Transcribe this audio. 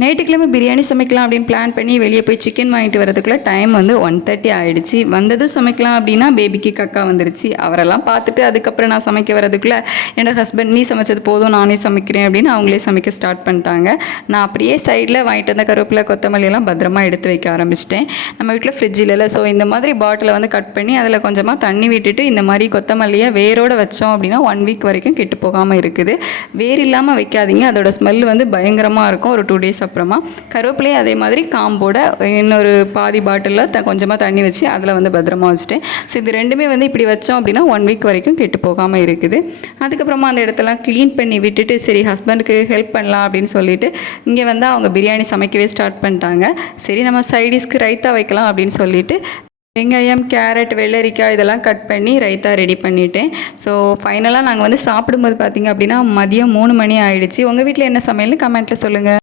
நைட்டுக்கிழமை பிரியாணி சமைக்கலாம் அப்படின்னு பிளான் பண்ணி வெளியே போய் சிக்கன் வாங்கிட்டு வரதுக்குள்ளே டைம் வந்து 1:30 ஆகிடுச்சு. வந்ததும் சமைக்கலாம் அப்படின்னா பேபிக்கு கக்கா வந்துருச்சு. அவரெல்லாம் பார்த்துட்டு அதுக்கப்புறம் நான் சமைக்க வரதுக்குள்ளே என்னோடய ஹஸ்பண்ட் நீ சமைச்சது போதும் நானே சமைக்கிறேன் அப்படின்னு அவங்களே சமைக்க ஸ்டார்ட் பண்ணிட்டாங்க. நான் அப்படியே சைடில் வாங்கிட்டு வந்த கருவேப்பிலை கொத்தமல்லியெல்லாம் பத்திரமா எடுத்து வைக்க ஆரம்பிச்சிட்டேன். நம்ம வீட்டில் ஃப்ரிட்ஜில் இல்லை, ஸோ இந்த மாதிரி பாட்டிலை வந்து கட் பண்ணி அதில் கொஞ்சமாக தண்ணி விட்டுட்டு இந்த மாதிரி கொத்தமல்லியை வேரோடு வச்சோம் அப்படின்னா 1 வீக் வரைக்கும் கெட்டு போகாமல் இருக்குது. வேர் இல்லாமல் வைக்காதீங்க, அதோட ஸ்மெல் வந்து பயங்கரமாக இருக்கும். ஒரு 2 டேஸ் அப்புறமா கருவேப்பிலையே அதே மாதிரி காம்போட இன்னொரு பாதி பாட்டிலில் கொஞ்சமாக தண்ணி வச்சு அதில் வந்து பத்திரமா வச்சுட்டேன். ஸோ இது ரெண்டுமே வந்து இப்படி வச்சோம் அப்படின்னா 1 வீக் வரைக்கும் கெட்டு போகாமல் இருக்குது. அதுக்கப்புறமா அந்த இடத்தெல்லாம் க்ளீன் பண்ணி விட்டுட்டு சரி ஹஸ்பண்டுக்கு ஹெல்ப் பண்ணலாம் அப்படின்னு சொல்லிட்டு இங்கே வந்து அவங்க பிரியாணி சமைக்கவே ஸ்டார்ட் பண்ணிட்டாங்க. சரி நம்ம சைடிஷ்க்கு ரைத்தா வைக்கலாம் அப்படின்னு சொல்லிட்டு வெங்காயம், கேரட், வெள்ளரிக்காய் இதெல்லாம் கட் பண்ணி ரைத்தா ரெடி பண்ணிட்டேன். ஸோ ஃபைனலாக நாங்கள் வந்து சாப்பிடும்போது பார்த்திங்க அப்படின்னா மதியம் 3 மணி ஆகிடுச்சு. உங்கள் வீட்டில் என்ன சமையல்னு கமெண்ட்டில் சொல்லுங்கள்.